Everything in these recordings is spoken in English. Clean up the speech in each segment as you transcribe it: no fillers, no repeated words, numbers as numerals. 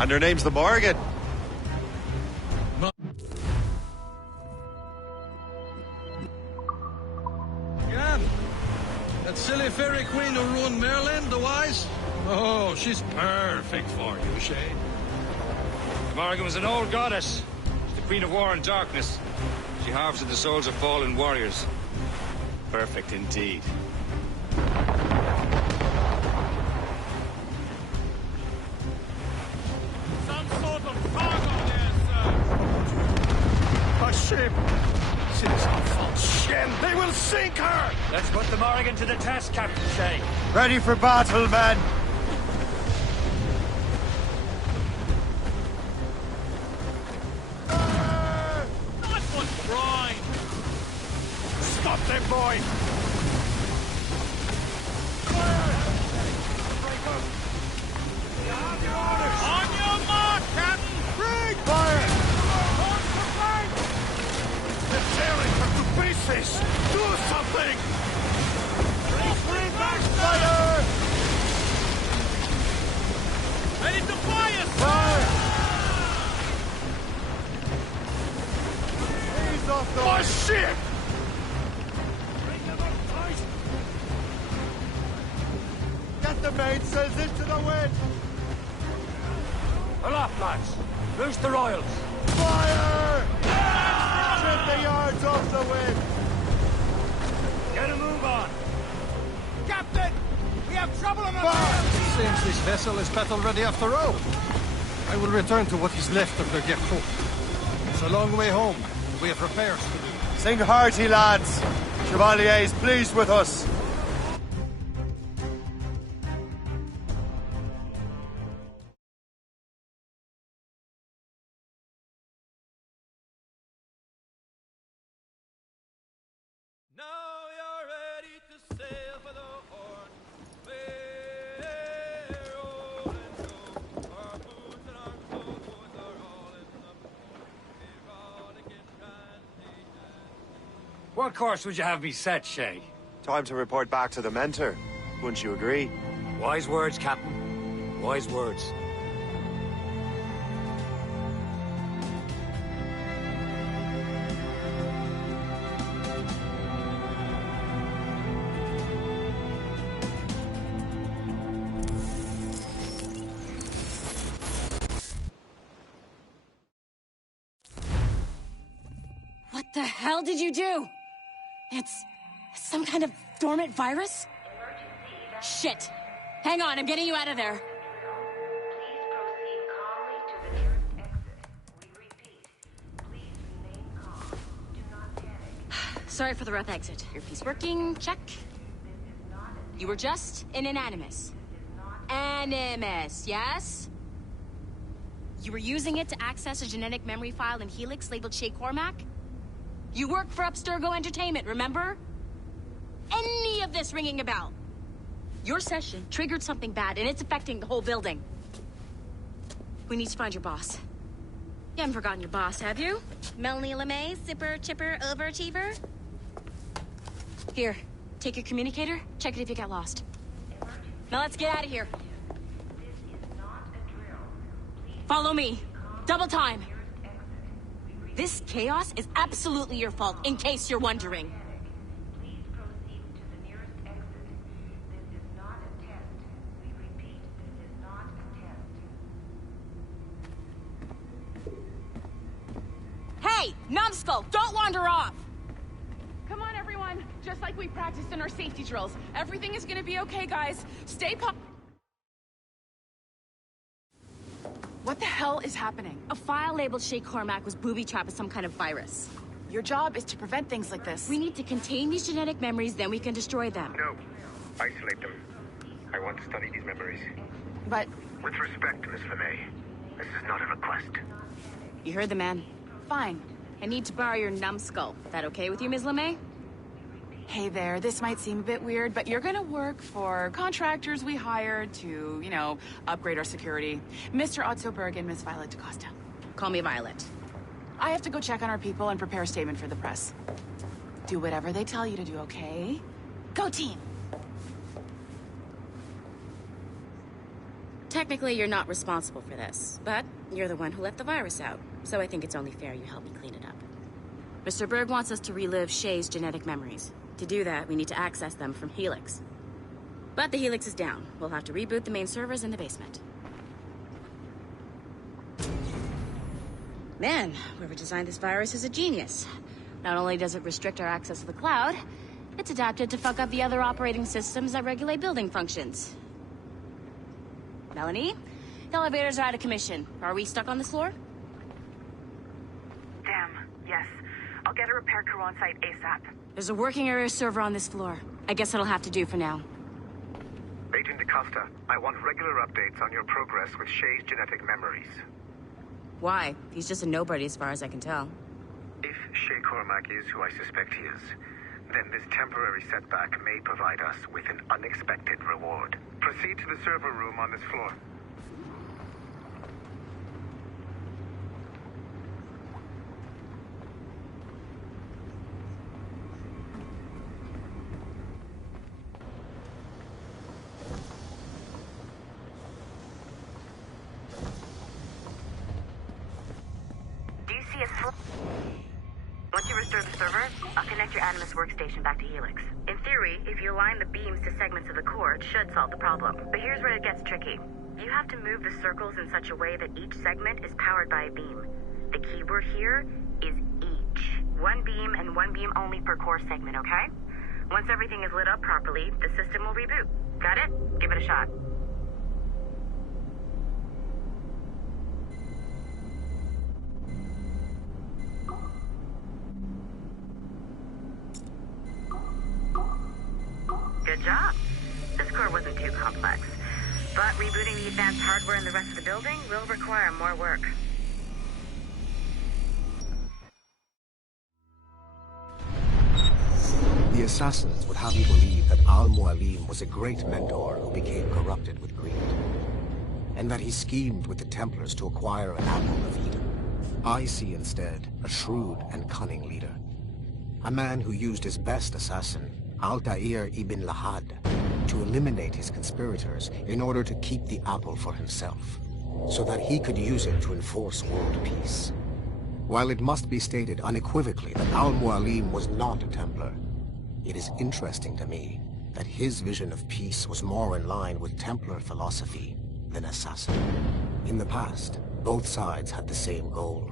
And her name's the Morgan. Jan, that silly fairy queen who ruined Merlin, the wise? Oh, she's perfect for you, Shay. Morrigan was an old goddess. She's the queen of war and darkness. She harvests the souls of fallen warriors. Perfect indeed. Some sort of cargo there, sir. A ship! She's a false shin. They will sink her! Let's put the Morrigan to the test, Captain Shay. Ready for battle, men. Not one crime. Stop them, boy! On your mark, Captain. Bring fire! They're tearing her to pieces! Do something! Bring back fire! Ready to fire, sir. Fire! Ease off the Oh, shit! Get the mainsails into the wind. Aloft, lads. Loose the royals. Fire! Strip the yards off the wind. Get a move on. Captain, we have trouble on Seems this vessel is battle ready after all. I will return to what is left of the Gertrude. It's a long way home. We have repairs to do. Sing hearty, lads. Chevalier is pleased with us. Now you're ready to sail for the Horn. We're rolling low. Our boots and our clothes are all in the Erotic and transition. What course would you have me set, Shay? Time to report back to the mentor. Wouldn't you agree? Wise words, Captain. Wise words. What the hell did you do? It's some kind of dormant virus? Shit. Hang on, I'm getting you out of there. Please proceed calmly to the nearest exit. We repeat, please remain calm. Do not panic. Sorry for the rough exit. Earpiece working, check. This is not a You were just in an animus. Animus, yes? You were using it to access a genetic memory file in Helix labeled Shay Cormac? You worked for Abstergo Entertainment, remember? Any of this ringing a bell? Your session triggered something bad, and it's affecting the whole building. We need to find your boss. You haven't forgotten your boss, have you? Melanie LeMay, zipper, chipper, overachiever? Here, take your communicator, check it if you get lost. Now let's get out of here. This is not a drill. Please Follow me. Double time. nearest exit. We repeat, This chaos is absolutely your fault, in case you're wondering. please proceed to the nearest exit. This is not a test. We repeat, this is not a test. Hey, numbskull, don't wander off! Come on, everyone. Just like we practiced in our safety drills. Everything is gonna be okay, guys. Stay What the hell is happening? A file labeled Shay Cormac was booby-trapped with some kind of virus. Your job is to prevent things like this. We need to contain these genetic memories, then we can destroy them. No. Isolate them. I want to study these memories. But With respect, Miss LeMay, this is not a request. You heard the man. fine. I need to borrow your numbskull. That okay with you, Ms. LeMay? Hey there, this might seem a bit weird, but you're gonna work for contractors we hired to, upgrade our security. Mr. Otto Berg and Miss Violet DaCosta. Call me Violet. I have to go check on our people and prepare a statement for the press. Do whatever they tell you to do, okay? Go team! Technically, you're not responsible for this, but you're the one who let the virus out, so I think it's only fair you help me clean it up. Mr. Berg wants us to relive Shay's genetic memories. To do that, we need to access them from Helix. But the Helix is down. We'll have to reboot the main servers in the basement. Man, whoever designed this virus is a genius. Not only does it restrict our access to the cloud, it's adapted to fuck up the other operating systems that regulate building functions. Melanie? The elevators are out of commission. Are we stuck on this floor? Damn, yes. I'll get a repair crew on site ASAP. There's a working area server on this floor. I guess that'll have to do for now. Agent DaCosta, I want regular updates on your progress with Shay's genetic memories. Why? He's just a nobody as far as I can tell. If Shay Cormac is who I suspect he is, then this temporary setback may provide us with an unexpected reward. Proceed to the server room on this floor. Do you see a Once you restore the server, I'll connect your Animus workstation back to Helix. In theory, if you align the beams to segments of the core, it should solve the problem. But here's where it gets tricky. You have to move the circles in such a way that each segment is powered by a beam. The keyword here is each. One beam and one beam only per core segment, okay? Once everything is lit up properly, the system will reboot. Got it? Give it a shot. Good job. This core wasn't too complex. But rebooting the advanced hardware in the rest of the building will require more work. The assassins would have you believe that Al-Mualim was a great mentor who became corrupted with greed, and that he schemed with the Templars to acquire an apple of Eden. I see instead a shrewd and cunning leader, a man who used his best assassin, Altair ibn Lahad, to eliminate his conspirators in order to keep the apple for himself, so that he could use it to enforce world peace. While it must be stated unequivocally that Al-Mualim was not a Templar, it is interesting to me that his vision of peace was more in line with Templar philosophy than assassin. In the past, both sides had the same goal,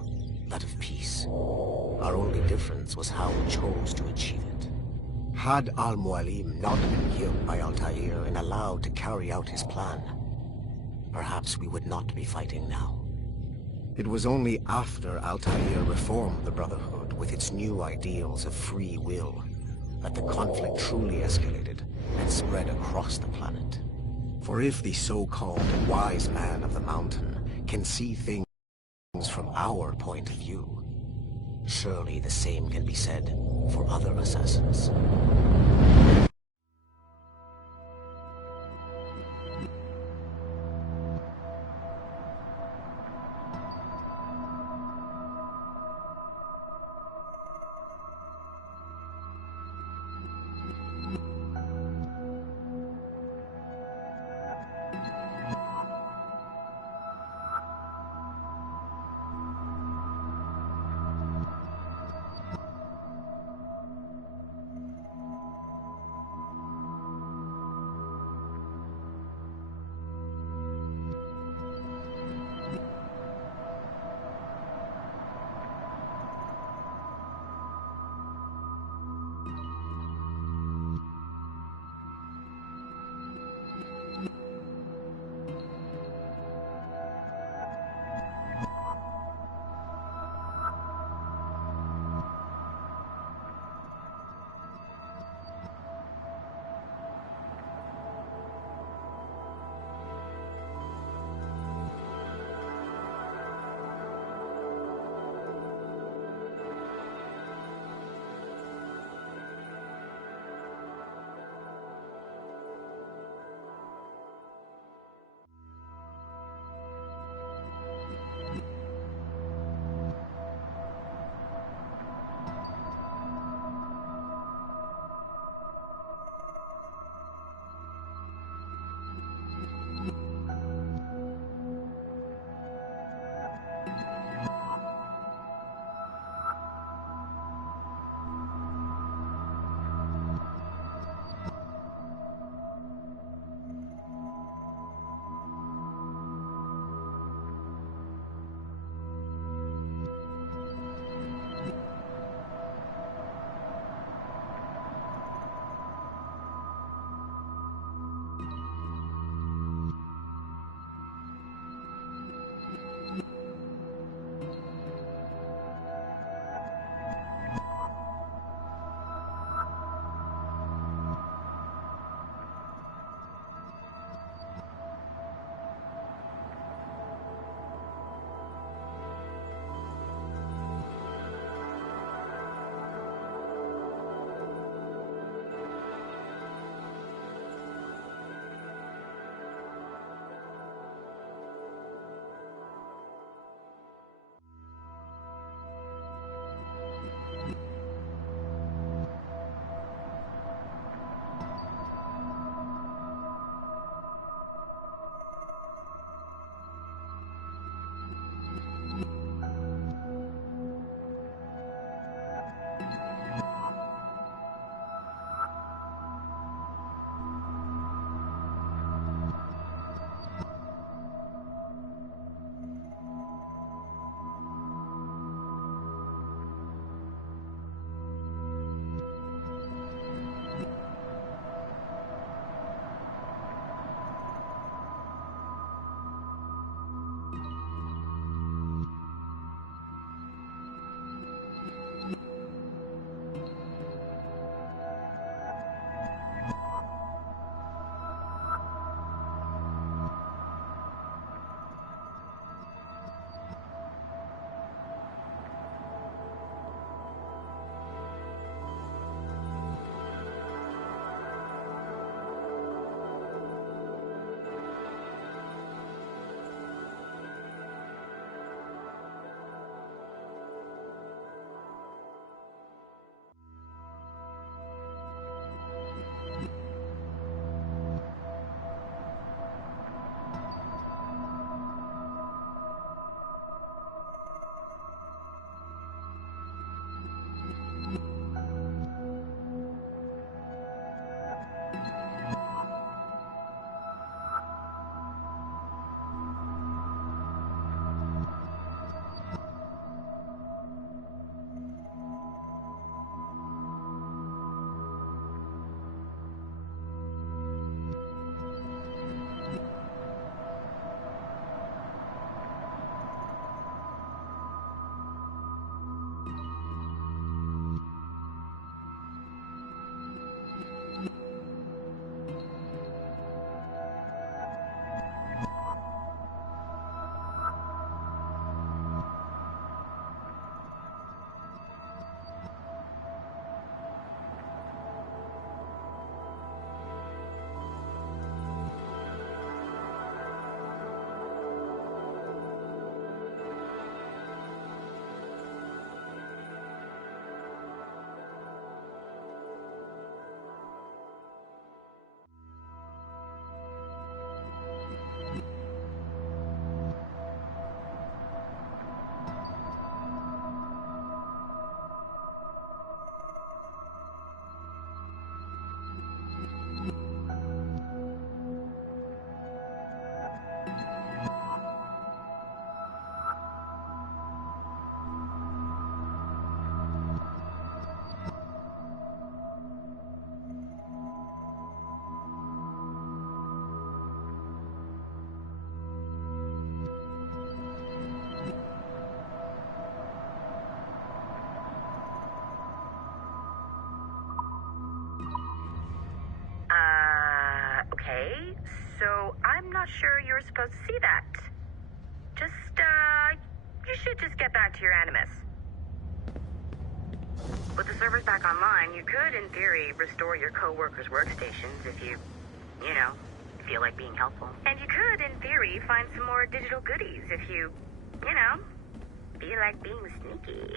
that of peace. Our only difference was how we chose to achieve it. Had Al-Mualim not been killed by Altair and allowed to carry out his plan, perhaps we would not be fighting now. It was only after Altair reformed the Brotherhood with its new ideals of free will that the conflict truly escalated and spread across the planet. For if the so-called wise man of the mountain can see things from our point of view, surely the same can be said for other assassins. supposed to see that. You should just get back to your Animus. With the servers back online, you could, in theory, restore your co-workers' workstations if you feel like being helpful. And you could, in theory, find some more digital goodies if you feel like being sneaky.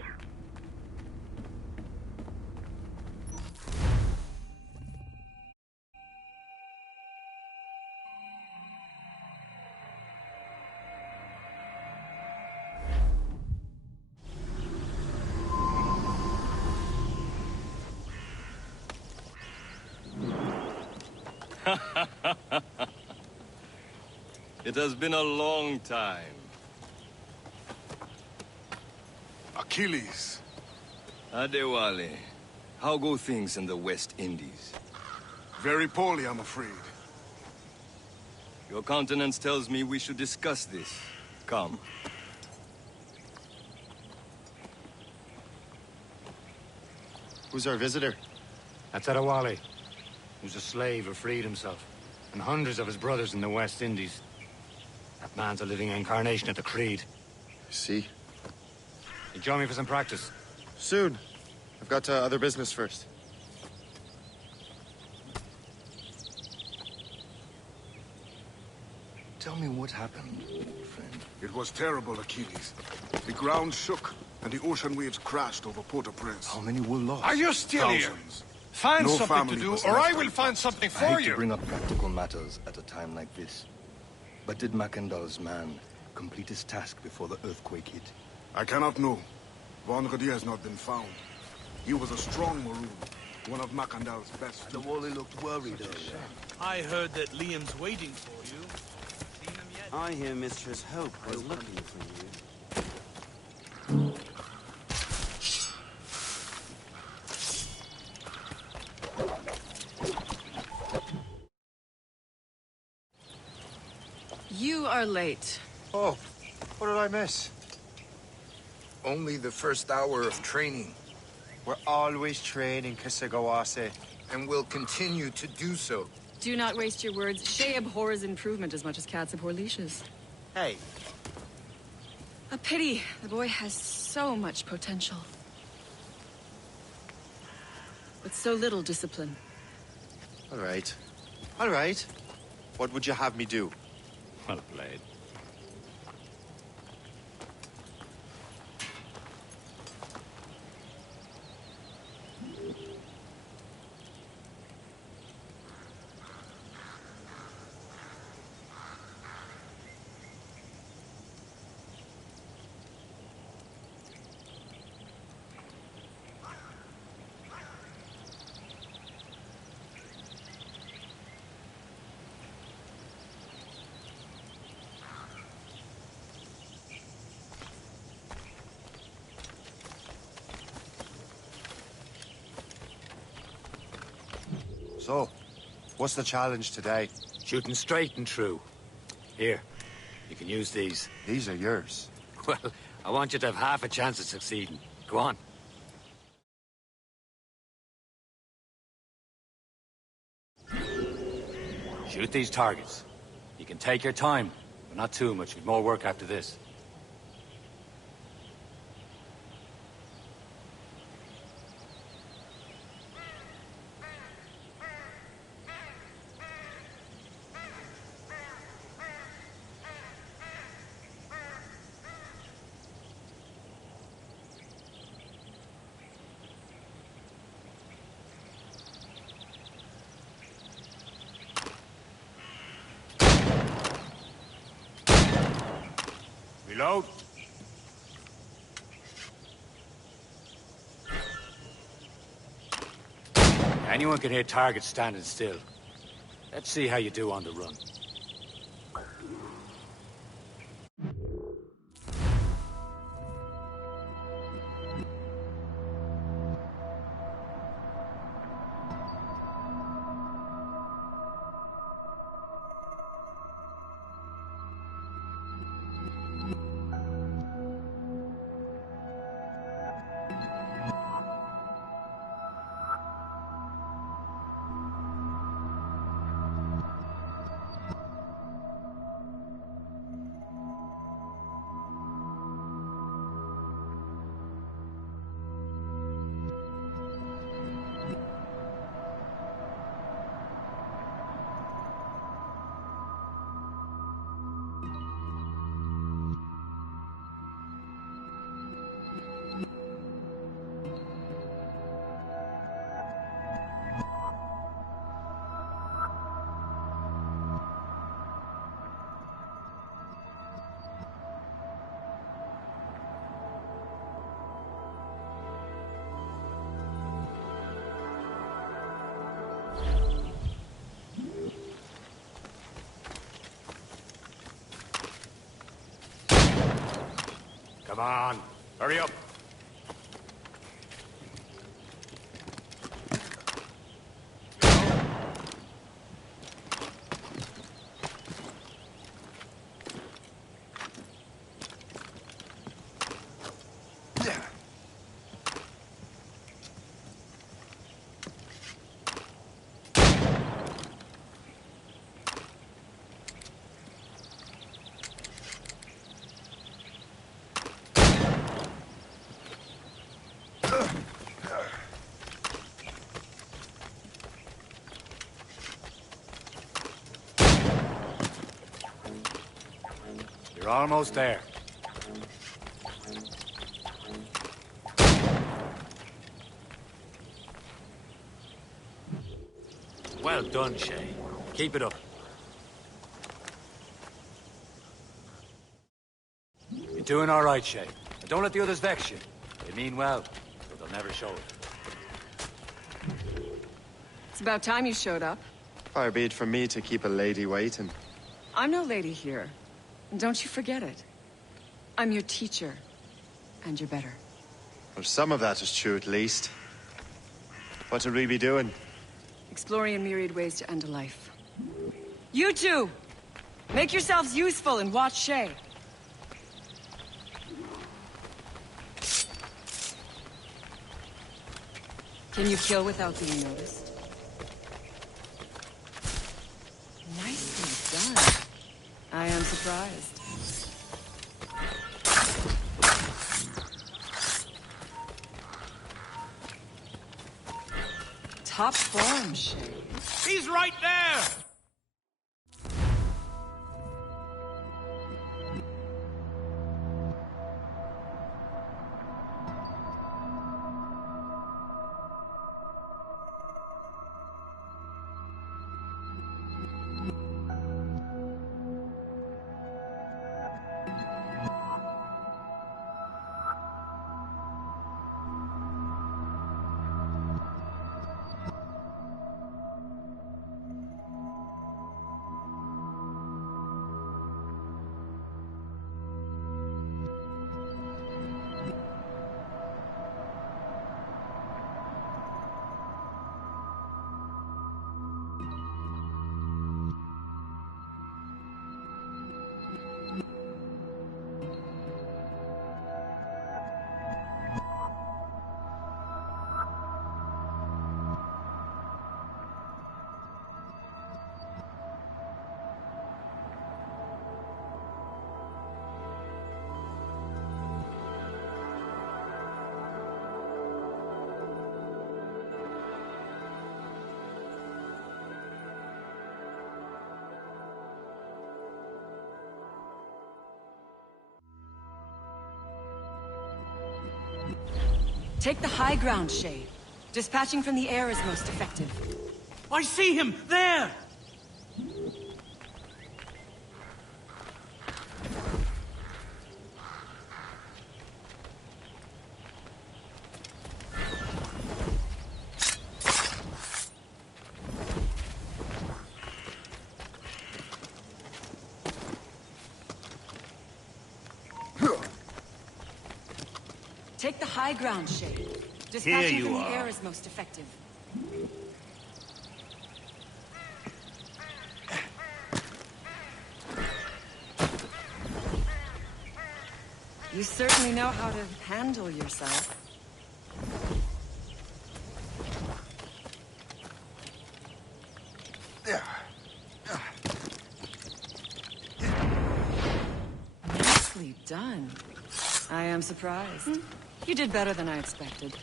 It has been a long time. Achilles. Adewale, how go things in the West Indies? Very poorly, I'm afraid. Your countenance tells me we should discuss this. Come. Who's our visitor? That's Adewale, who's a slave who freed himself, and hundreds of his brothers in the West Indies. That man's a living incarnation of the Creed. I see. You join me for some practice? Soon. I've got other business first. Tell me what happened, old friend. It was terrible, Achilles. The ground shook, and the ocean waves crashed over Port-au-Prince. How many were lost? Are you still here? Thousands. Find No something to family do, was or left I will find untouched. something I for hate to you. bring up practical matters at a time like this. But did Mackandal's man complete his task before the earthquake hit? I cannot know. Vonredi has not been found. He was a strong Maroon, one of Macandal's best. Adewale looked worried earlier. I heard that Liam's waiting for you. Seen him yet? I hear Mistress Hope was looking for you. You are late. Oh, what did I miss? Only the first hour of training. We're always training, Kisagawase. And will continue to do so. Do not waste your words. Shay abhors improvement as much as cats abhor leashes. Hey. A pity. The boy has so much potential. But so little discipline. All right. All right. What would you have me do? Well played. So, what's the challenge today? Shooting straight and true. Here, you can use these. These are yours. Well, I want you to have half a chance of succeeding. Go on. Shoot these targets. You can take your time, but not too much. We've more work after this. Reload. Anyone can hit targets standing still. Let's see how you do on the run. Come on, hurry up. You're almost there. Well done, Shay. Keep it up. You're doing all right, Shay. And don't let the others vex you. They mean well, but they'll never show it. It's about time you showed up. Far be it from me to keep a lady waiting. I'm no lady here. And don't you forget it. I'm your teacher. And you're better. Well, some of that is true, at least. What would we be doing? Exploring a myriad ways to end a life. You two! Make yourselves useful and watch Shay. Can you kill without being noticed? Nicely done. I am surprised. Top form, Shay. He's right there! Take the high ground, Shay. Dispatching from the air is most effective. I see him! There! Take the high ground, Shay. Dispatching you from the are. air is most effective. You certainly know how to handle yourself. Nicely done. I am surprised. You did better than I expected.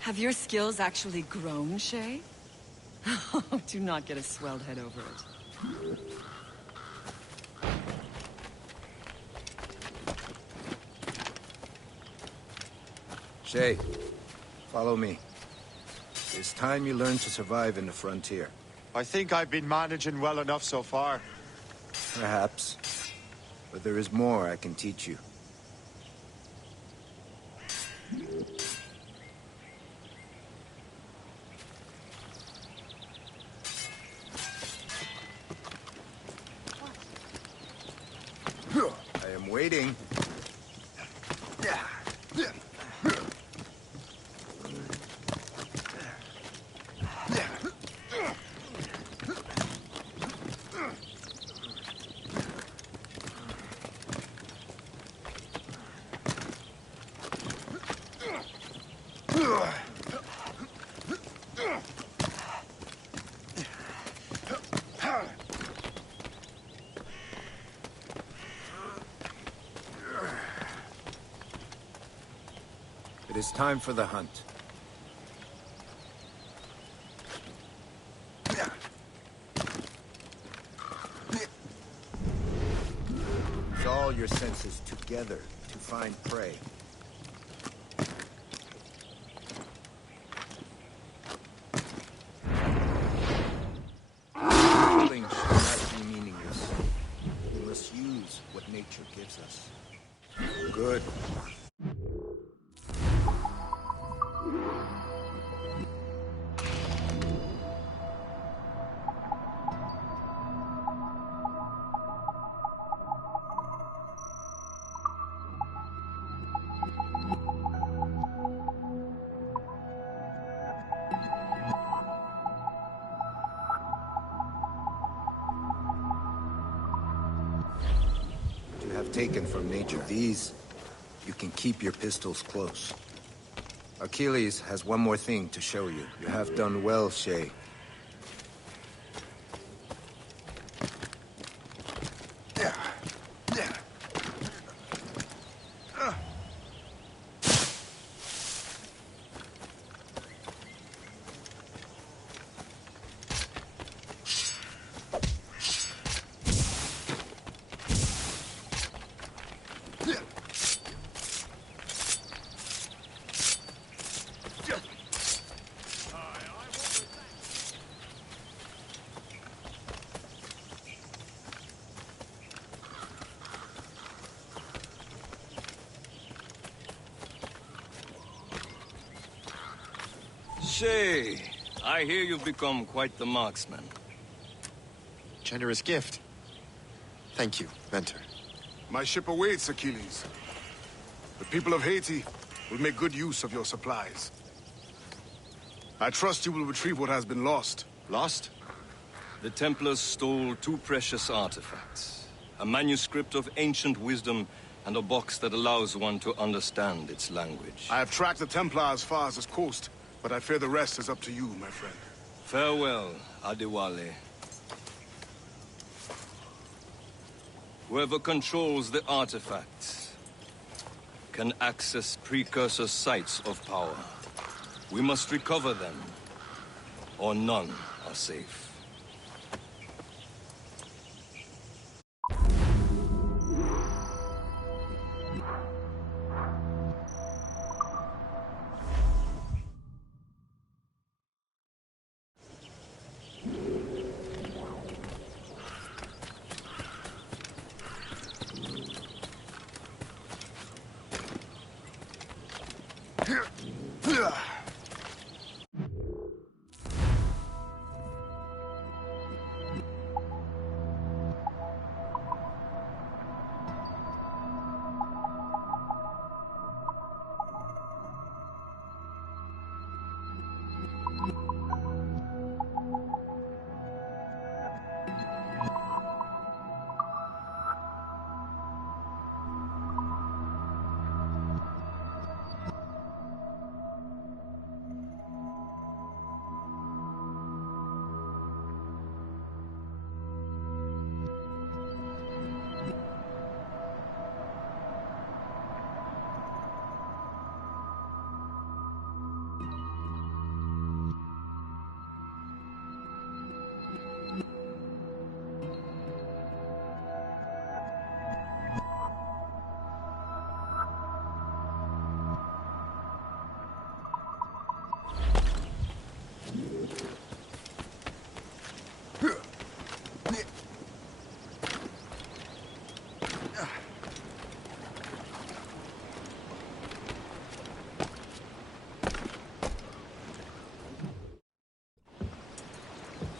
Have your skills actually grown, Shay? Do not get a swelled head over it. Shay, follow me. It's time you learn to survive in the frontier. I think I've been managing well enough so far. Perhaps. But there is more I can teach you. I am waiting. It is time for the hunt. Use all your senses together to find prey. Killing should not be meaningless. We must use what nature gives us. Good. Taken from nature. These, you can keep your pistols close. Achilles has one more thing to show you. You have done well, Shay. Shay, I hear you've become quite the marksman. Generous gift. Thank you, Mentor. My ship awaits, Achilles. The people of Haiti will make good use of your supplies. I trust you will retrieve what has been lost. Lost? The Templars stole 2 precious artifacts. A manuscript of ancient wisdom and a box that allows one to understand its language. I have tracked the Templar as far as this coast, but I fear the rest is up to you, my friend. Farewell, Adewale. Whoever controls the artifacts can access precursor sites of power. We must recover them, or none are safe.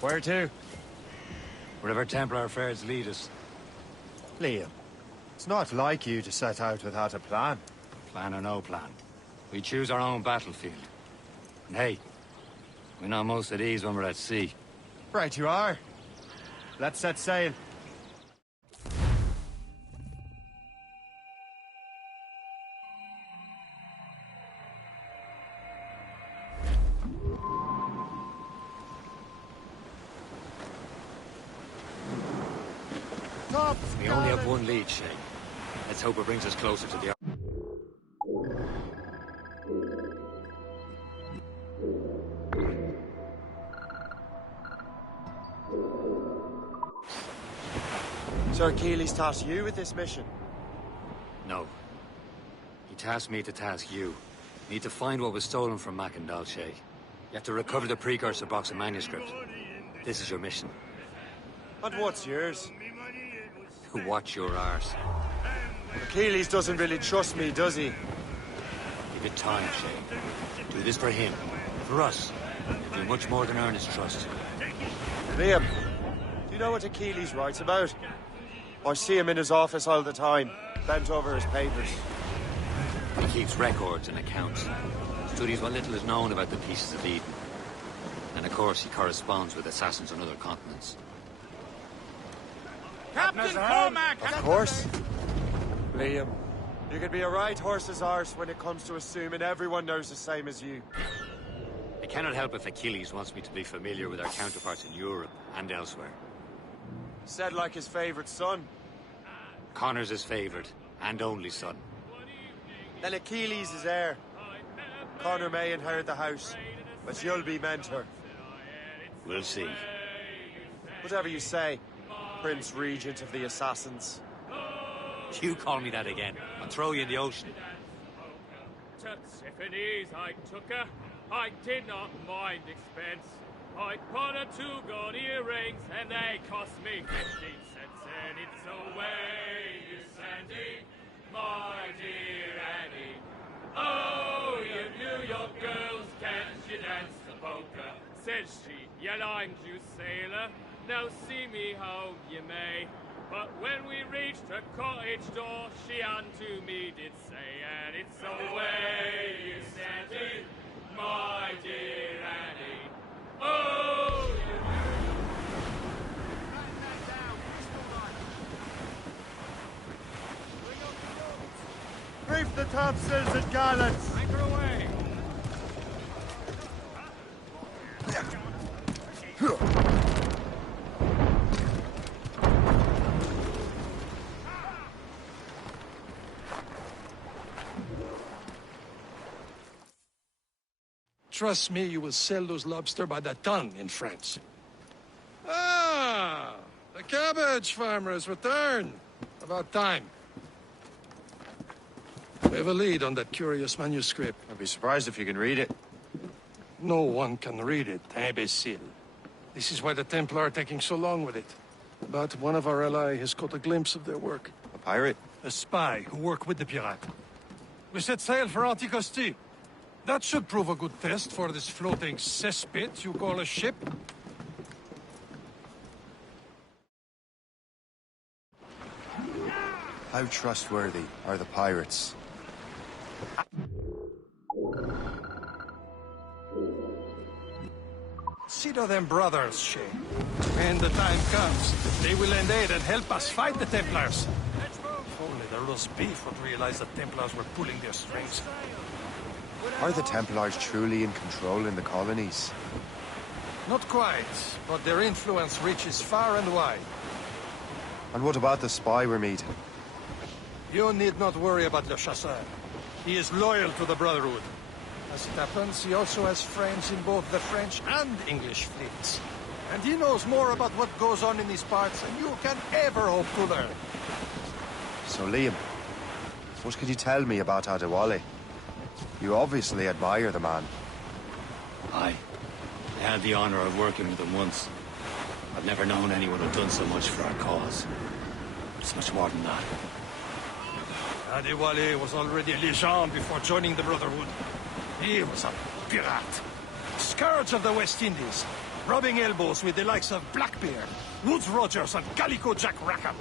Where to? Wherever Templar affairs lead us. Liam, it's not like you to set out without a plan. Plan or no plan. We choose our own battlefield. And hey, we know most of these when we're at sea. Right you are. Let's set sail. We only have one lead, Shay. Let's hope it brings us closer to the... Sir Achilles tasked you with this mission? No. He tasked me to task you. You need to find what was stolen from Mackandal, Shay. You have to recover the precursor box of manuscript. This is your mission. And what's yours? Watch your arse. Achilles doesn't really trust me, does he? Give it time, Shay. Do this for him. For us. You'll do much more than earn his trust. Liam, do you know what Achilles writes about? I see him in his office all the time, bent over his papers. He keeps records and accounts. Studies what little is known about the pieces of Eden. And of course, he corresponds with assassins on other continents. Captain Cormac! Of course. Liam, you can be a right horse's arse when it comes to assuming everyone knows the same as you. I cannot help if Achilles wants me to be familiar with our counterparts in Europe and elsewhere. Said like his favorite son. Connor's his favored and only son. Then Achilles is heir. Connor may inherit the house, but you'll be mentor. We'll see. Whatever you say, Prince Regent of the Assassins. You call me that again, I'll throw you in the ocean. To Tiffany's I took her. I did not mind expense. I bought her 2 gold earrings, and they cost me 15 cents. And it's away, you Sandy, my dear Annie. Oh, you New York girls, can't you dance the polka? Said she, you limed you sailor, now see me how you may. But when we reached her cottage door, she unto me did say, and it's away, you Sandy, my dear Annie. Oh, Reef the topsails and gallants! Anchor away! Trust me, you will sell those lobster by the ton in France. Ah! The cabbage farmer has returned. About time. We have a lead on that curious manuscript. I'd be surprised if you can read it. No one can read it, imbecile. This is why the Templar are taking so long with it. But one of our allies has caught a glimpse of their work. A pirate? A spy who worked with the pirate. We set sail for Anticosti. That should prove a good test for this floating cesspit you call a ship. How trustworthy are the pirates? See to them brothers, Shay. When the time comes, they will lend aid and help us fight the Templars. If only the roast beef would realize the Templars were pulling their strings. Are the Templars truly in control in the colonies? Not quite, but their influence reaches far and wide. And what about the spy we're meeting? You need not worry about Le Chasseur. He is loyal to the Brotherhood. As it happens, he also has friends in both the French and English fleets. And he knows more about what goes on in these parts than you can ever hope to learn. So, Liam, what can you tell me about Adewale? You obviously admire the man. Aye. I had the honor of working with him once. I've never known anyone who'd done so much for our cause. It's much more than that. Adewale was already a legend before joining the Brotherhood. He was a pirate. Scourge of the West Indies. Rubbing elbows with the likes of Blackbeard, Woodes Rogers, and Calico Jack Rackham.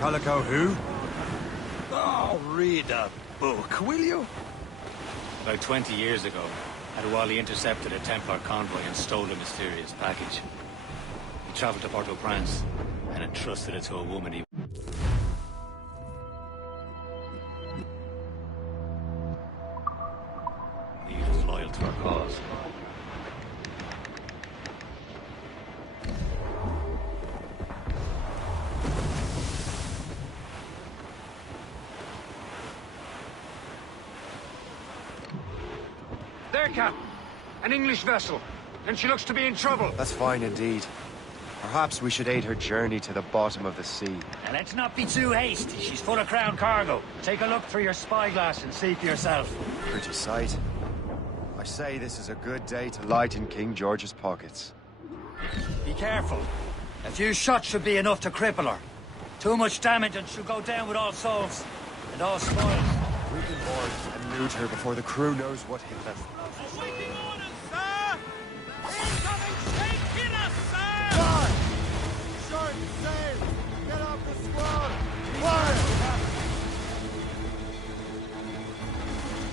Calico who? Oh, Oh, read a book, will you? About 20 years ago, Adewale intercepted a Templar convoy and stole a mysterious package. He traveled to Port-au-Prince and entrusted it to a woman he... He was loyal to her cause. There, Cap. An English vessel. And she looks to be in trouble. That's fine indeed. Perhaps we should aid her journey to the bottom of the sea. Now let's not be too hasty. She's full of crown cargo. Take a look through your spyglass and see for yourself. Pretty sight. I say this is a good day to lighten King George's pockets. Be careful. A few shots should be enough to cripple her. Too much damage and she'll go down with all souls. And all spoils. We can board and loot her before the crew knows what hit them. Awaiting orders, sir! Incoming Sheikh sir! Fire! Short sail! Get off the squad! Fire!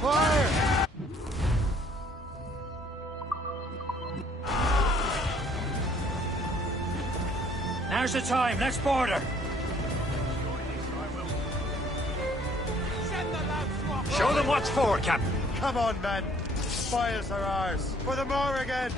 Fire! Now's the time. Let's board her. Show them what's for, Captain. Come on, men. Spoils are ours. For the Morrigan!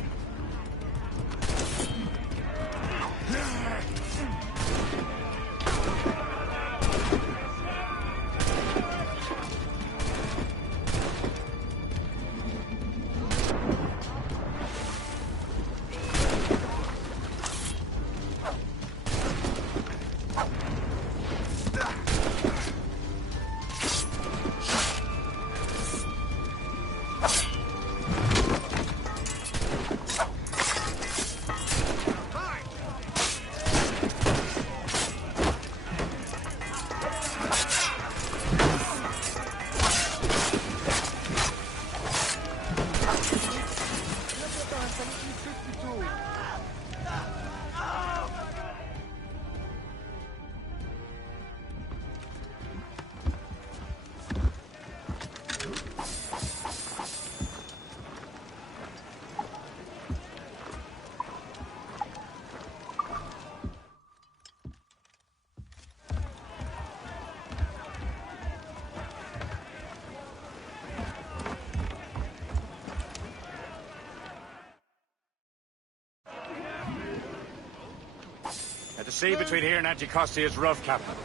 The sea between here and Anticosti is rough, Captain.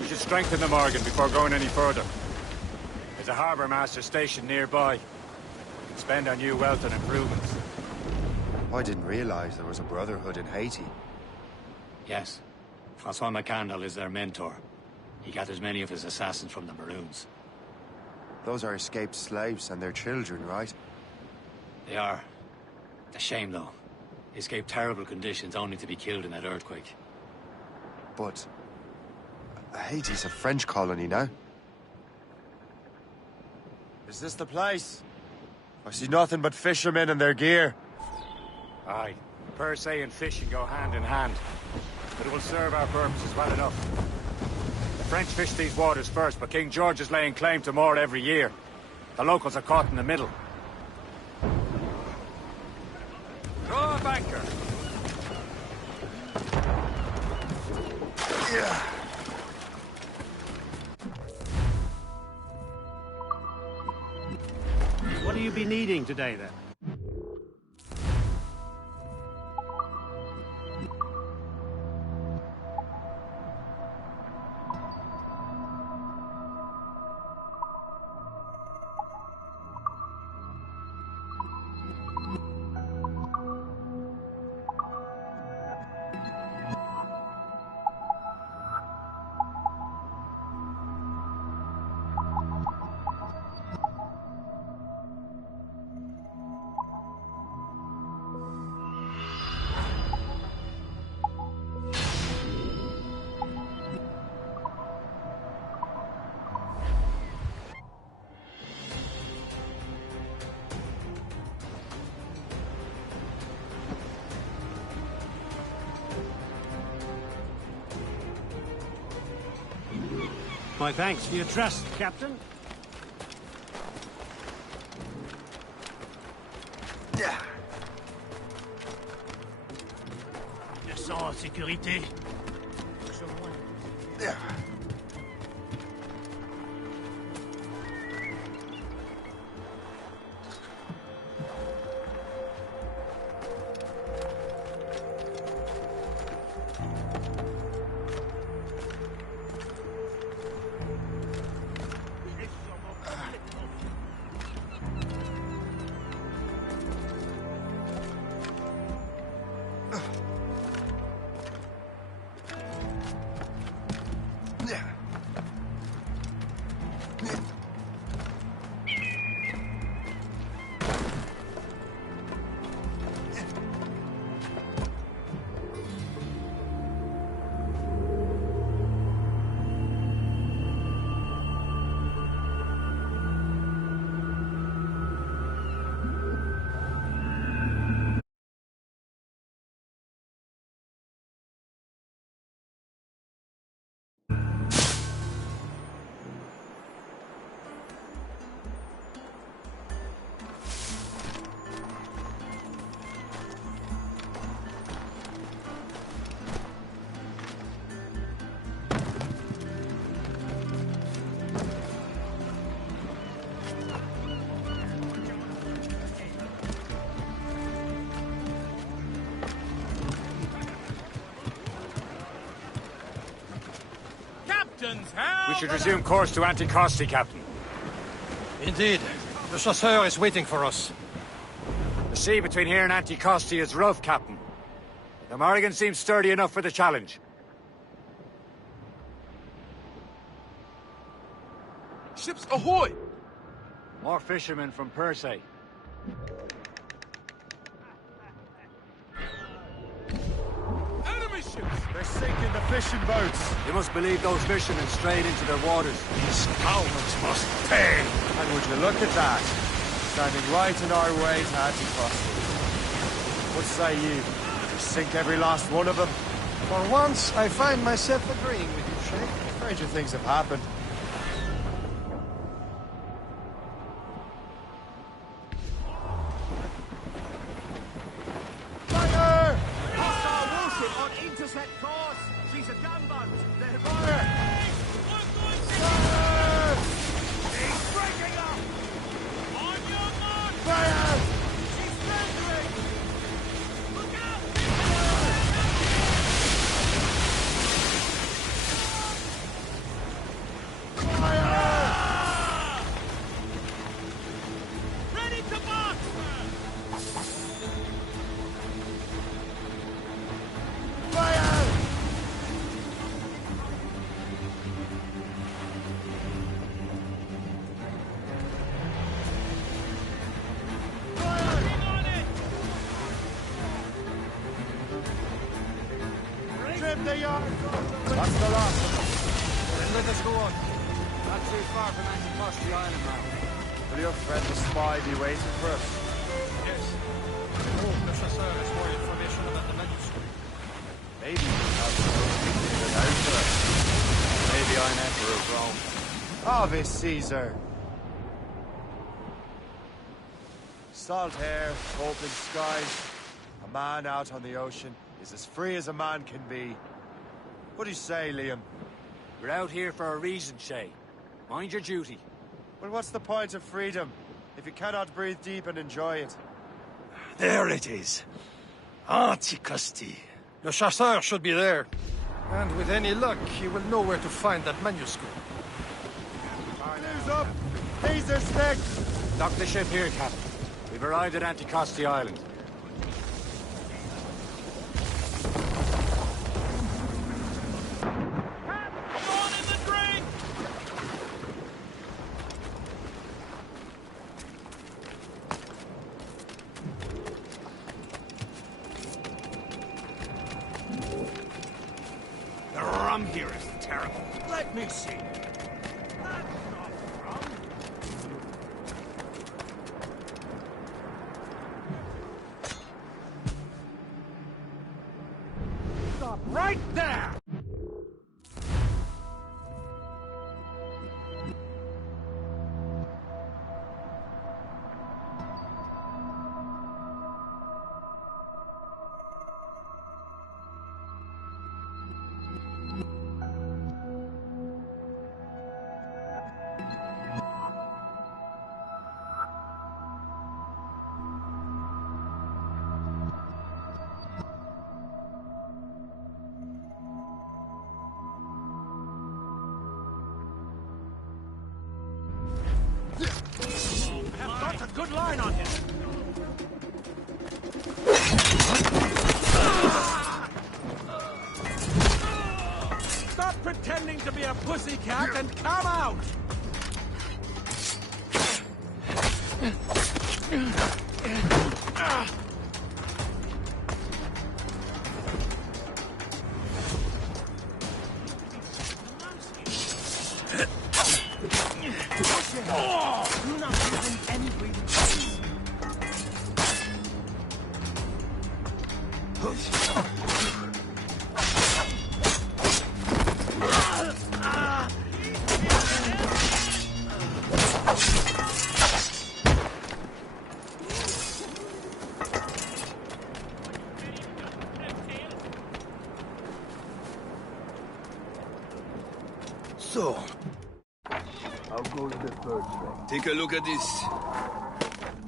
We should strengthen the Morgan before going any further. There's a harbour master stationed nearby. We can spend our new wealth on improvements. I didn't realize there was a brotherhood in Haiti. Yes. Francois McCandle is their mentor. He gathers many of his assassins from the Maroons. Those are escaped slaves and their children, right? They are. A shame, though. They escaped terrible conditions only to be killed in that earthquake. But... Haiti's a French colony now. Is this the place? I see nothing but fishermen and their gear. Aye. Per se and fishing go hand in hand. But it will serve our purposes well enough. The French fish these waters first, but King George is laying claim to more every year. The locals are caught in the middle. Throw up anchor. Yeah. What do you be needing today, then? My thanks for your trust, Captain. Je sens en sécurité. We should resume course to Anticosti, Captain. Indeed. The chasseur is waiting for us. The sea between here and Anticosti is rough, Captain. The Morrigan seems sturdy enough for the challenge. Ships ahoy! More fishermen from Persay. Enemy ships! They're sinking the fishing boats. You must believe those fishermen strayed into their waters. These cowards must pay! And would you look at that? Standing right in our way to Anticosti. What say you? We sink every last one of them? For once, I find myself agreeing with you, Shay. Stranger things have happened. Fire! Hostile warship on intercept course. She's a gunboat. They're fire. Fire! He's breaking up. On your mark. Fire! She's surrendering. Look out! Ready to march. Fire! Trim the yards! That's the lot. Then let us go on. Not too far from Anticosti Island now. Will your friend the spy be waiting for us? Yes. I hope the chasseur has more information about the manuscript. Maybe he has it out for us. Maybe I'm Emperor of Rome. Ave Caesar. Salt air, open skies. A man out on the ocean is as free as a man can be. What do you say, Liam? We're out here for a reason, Shay. Mind your duty. Well, what's the point of freedom if you cannot breathe deep and enjoy it? There it is. Anticosti. The chasseur should be there. And with any luck, he will know where to find that manuscript. News up! Caesar's next! Dock the ship here, Captain. We've arrived at Anticosti Island. The rum here is terrible. Let me see. Stop right there! good line on him. Stop pretending to be a pussycat and come out! Do not give him any breathing space. So, how goes the third train? Take a look at this.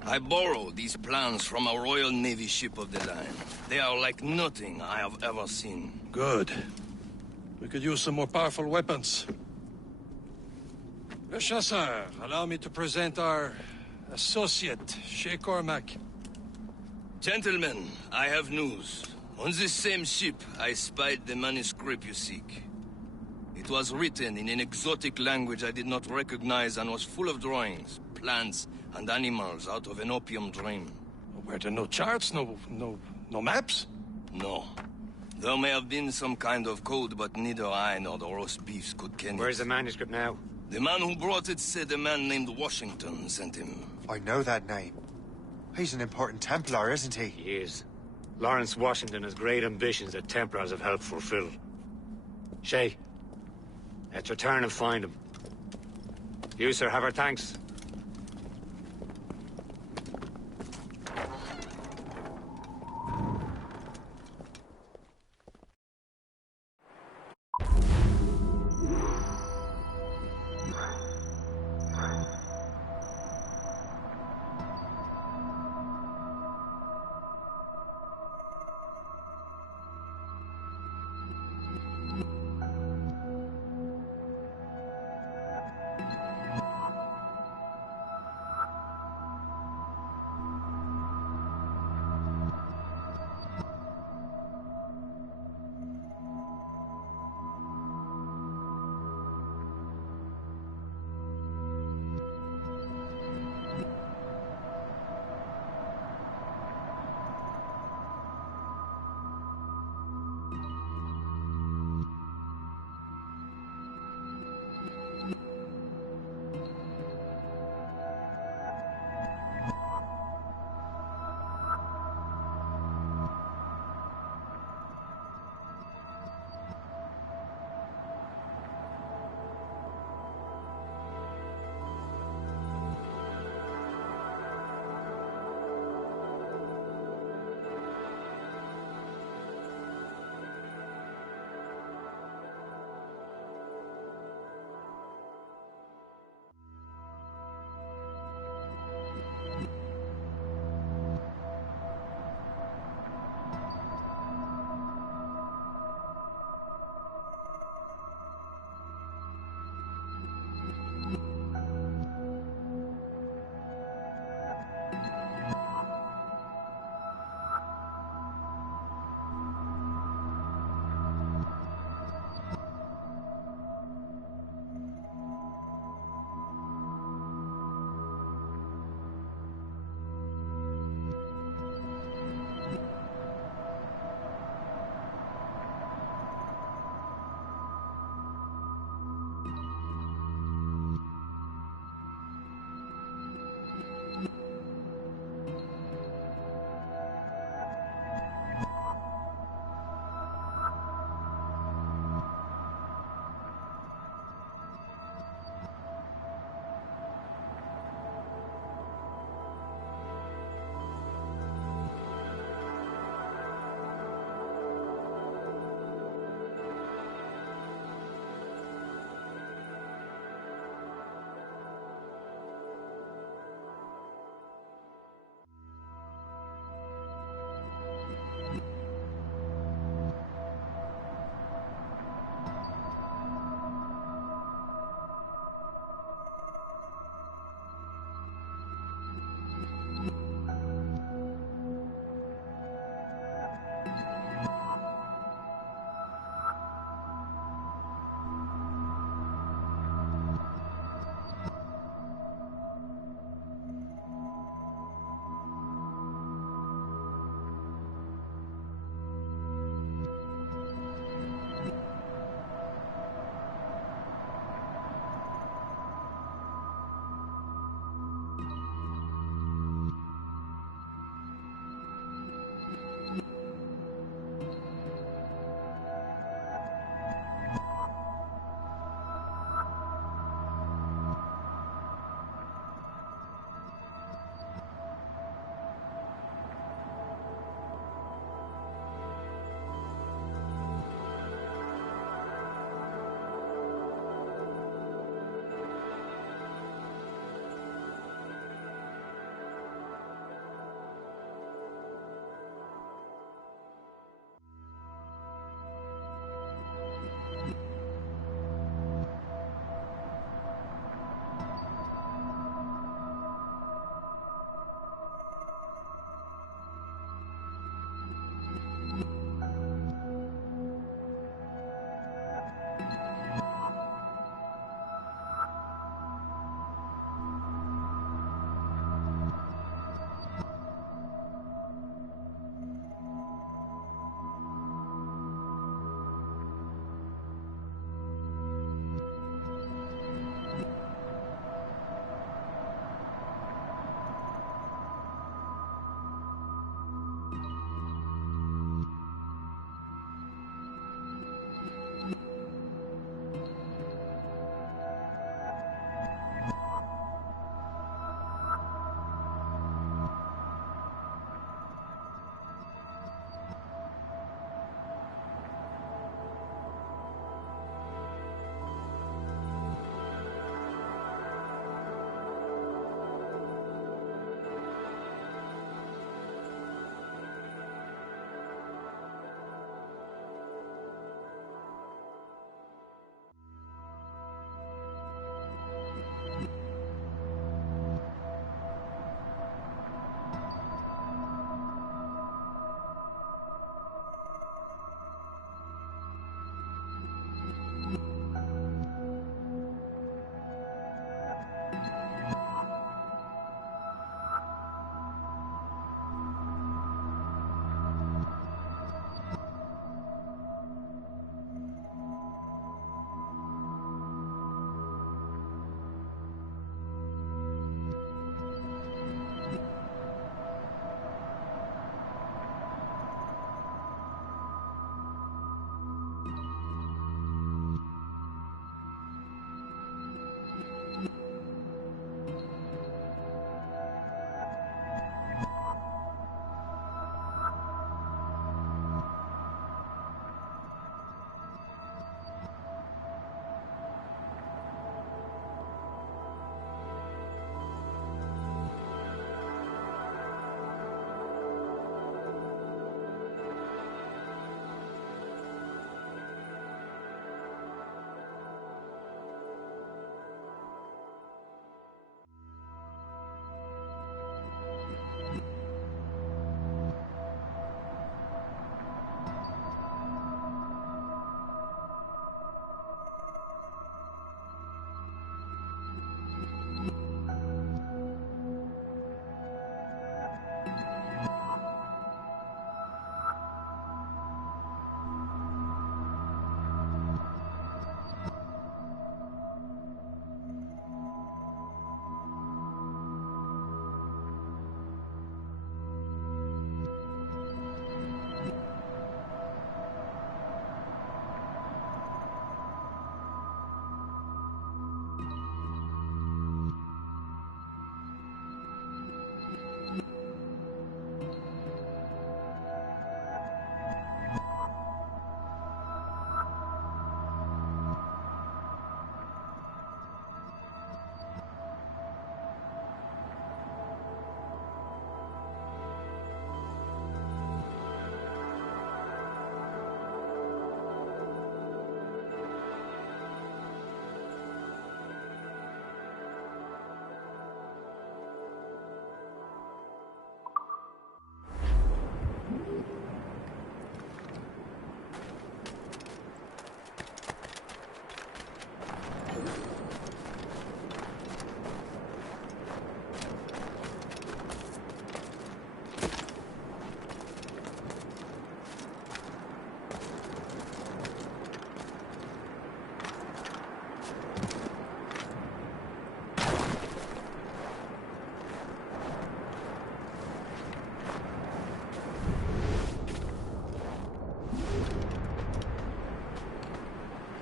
I borrowed these plans from a Royal Navy ship of the line. They are like nothing I have ever seen. Good. We could use some more powerful weapons. Le Chasseur, allow me to present our associate, Shay Cormac. Gentlemen, I have news. On this same ship, I spied the manuscript you seek. It was written in an exotic language I did not recognize and was full of drawings, plants, and animals out of an opium dream. Were there no charts, no maps? No. There may have been some kind of code, but neither I nor the roast beefs could ken it. Where's the manuscript now? The man who brought it said a man named Washington sent him. I know that name. He's an important Templar, isn't he? He is. Lawrence Washington has great ambitions that Templars have helped fulfill. Shay, let's return and find him. You, sir, have our thanks.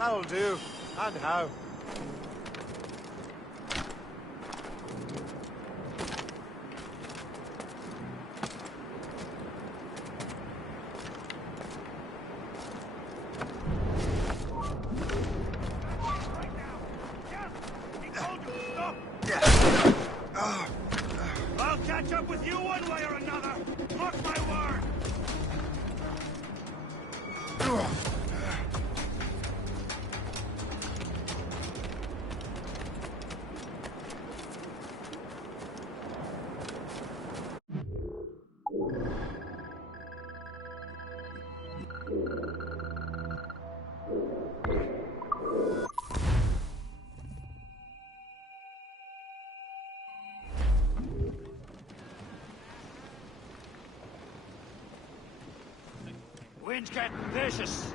That'll do. And how? I'll catch up with you one way or another. Mark my word. Wind's getting vicious.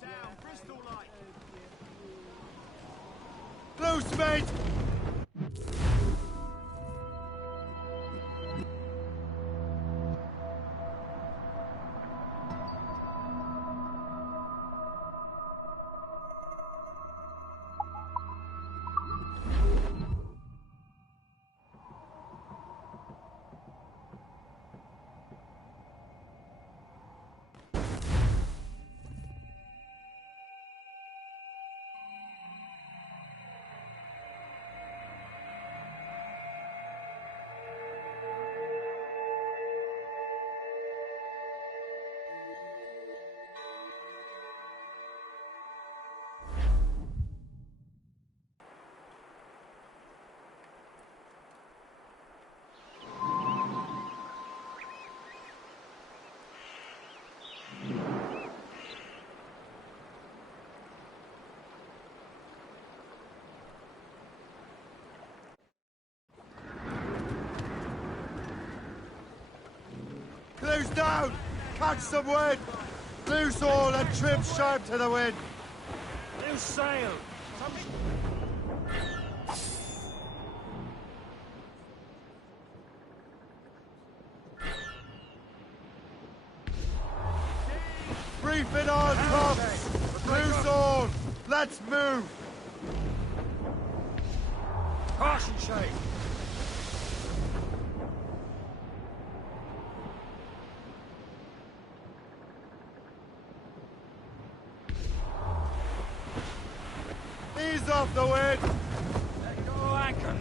Down, Bristol light. Loose, mate! Close down! Catch some wind! Loose all and trim sharp to the wind! Loose sail. Brief it on, tops! Loose all! Let's move! Caution, Shay. Ease off the wind! Let go anchor.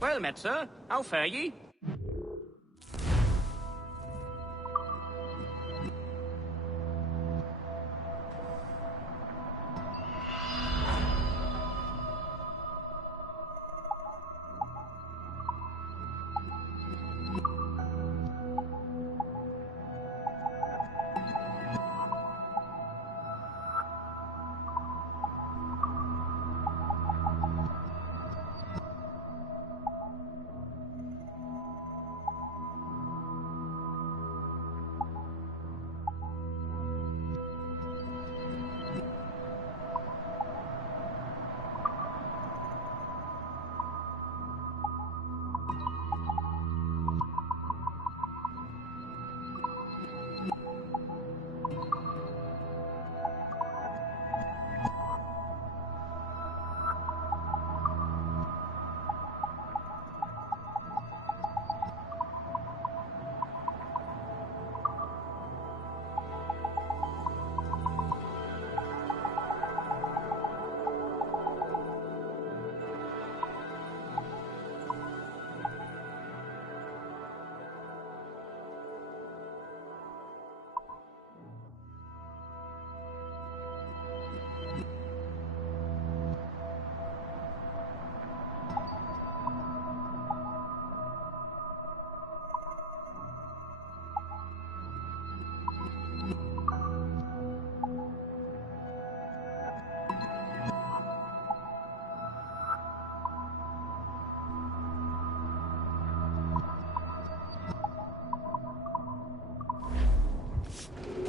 Well met, sir. How fare ye?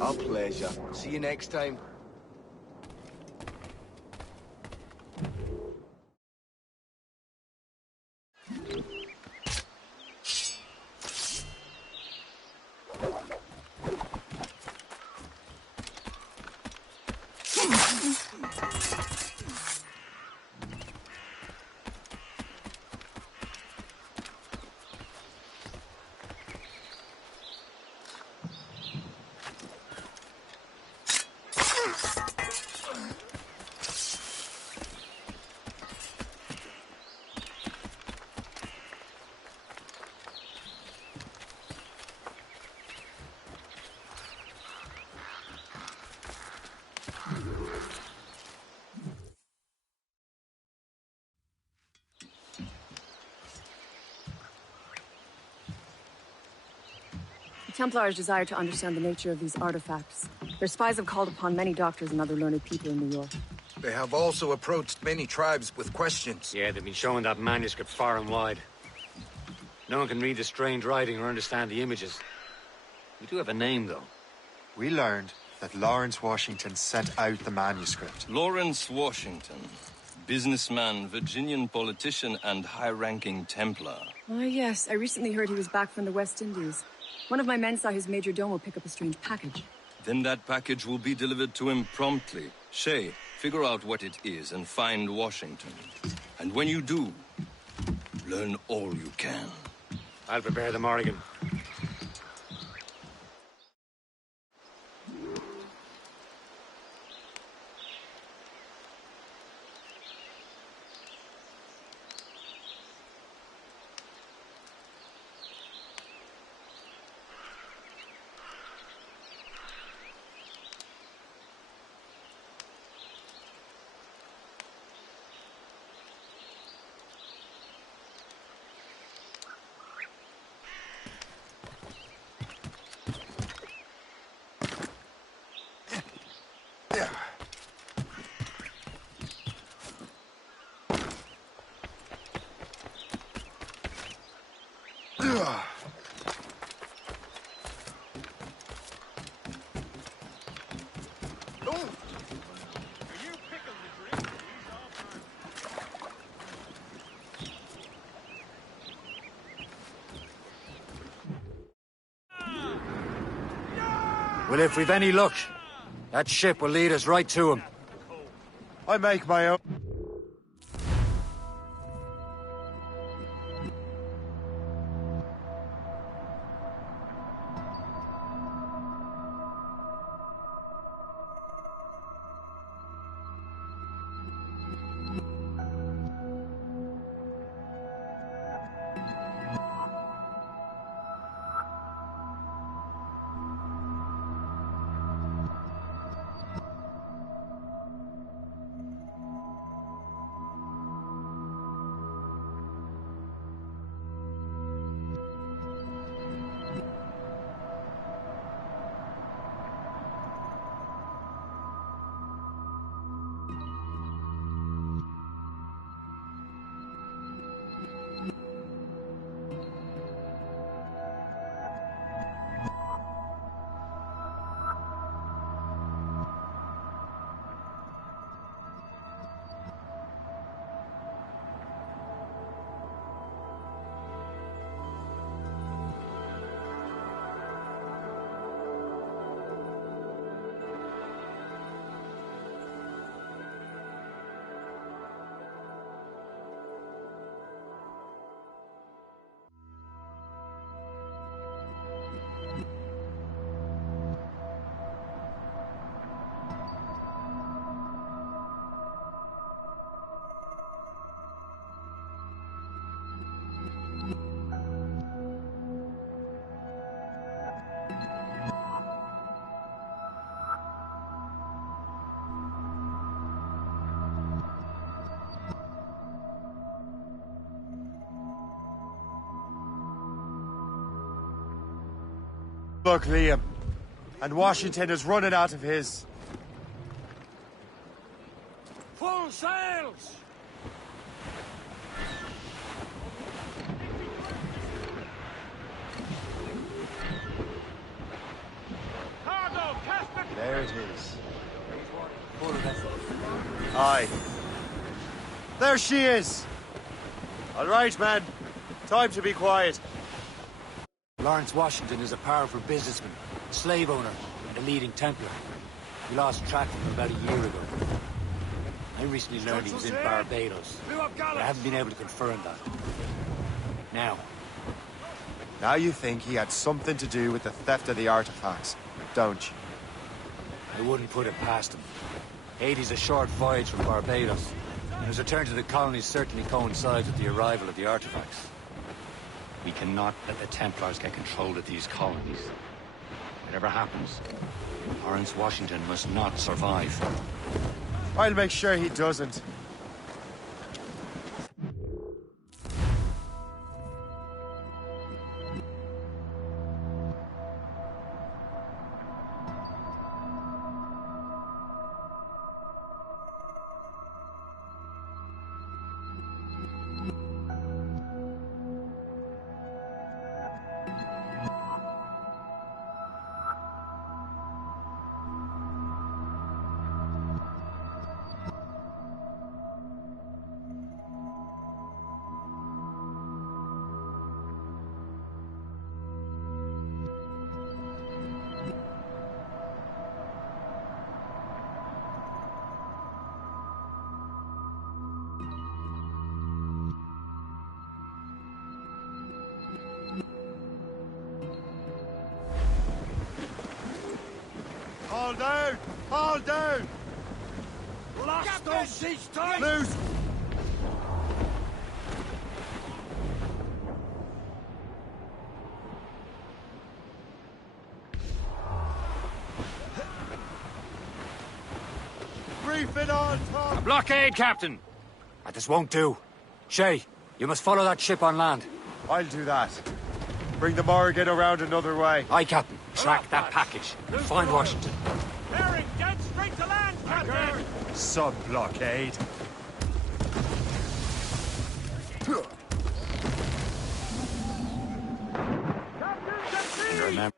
Our pleasure. See you next time. The Templars desire to understand the nature of these artifacts. Their spies have called upon many doctors and other learned people in New York. They have also approached many tribes with questions. Yeah, they've been showing that manuscript far and wide. No one can read the strange writing or understand the images. We do have a name, though. We learned that Lawrence Washington sent out the manuscript. Lawrence Washington. Businessman, Virginian politician, and high-ranking Templar. Ah, yes. I recently heard he was back from the West Indies. One of my men saw his major domo pick up a strange package. Then that package will be delivered to him promptly. Shay, figure out what it is and find Washington. And when you do, learn all you can. I'll prepare the Morrigan. Well, if we've any luck, that ship will lead us right to him. I make my own... Look, Liam. And Washington is running out of his... Full sails! Cargo, Aye. There she is! All right, man. Time to be quiet. Lawrence Washington is a powerful businessman, a slave owner, and a leading Templar. We lost track of him about a year ago. I recently learned he was in Barbados, but I haven't been able to confirm that. Now you think he had something to do with the theft of the artifacts, don't you? I wouldn't put it past him. Haiti's a short voyage from Barbados, and his return to the colonies certainly coincides with the arrival of the artifacts. We cannot let the Templars get control of these colonies. Whatever happens, Lawrence Washington must not survive. I'll make sure he doesn't. Hold down! Hold down! Blast those seats tight! Loose! Brief it on, Tom! A blockade, Captain! This won't do. Shay, you must follow that ship on land. I'll do that. Bring the Morrigan around another way. Aye, Captain. Track that package. Find Washington. Bearing dead straight to land, Captain! Sub-blockade. And remember...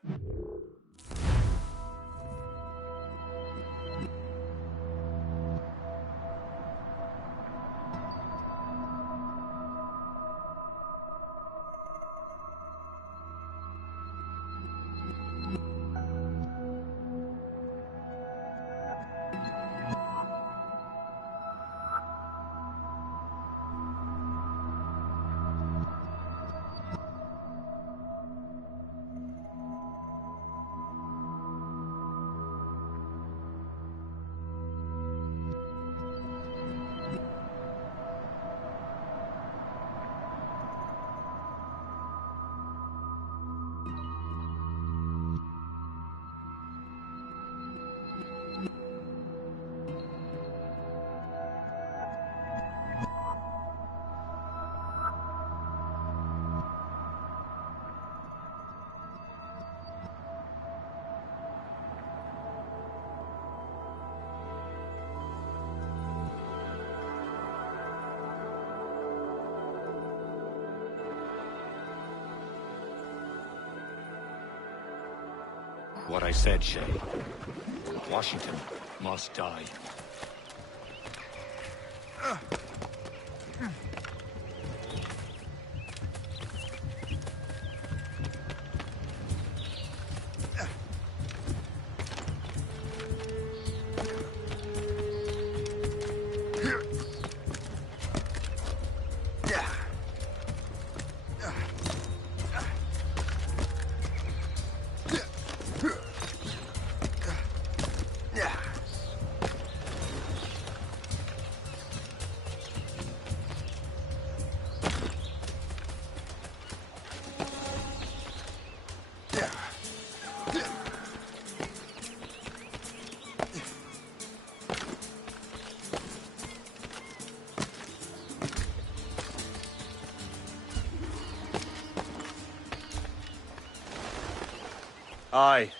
What I said, Shay. Washington must die. Aye.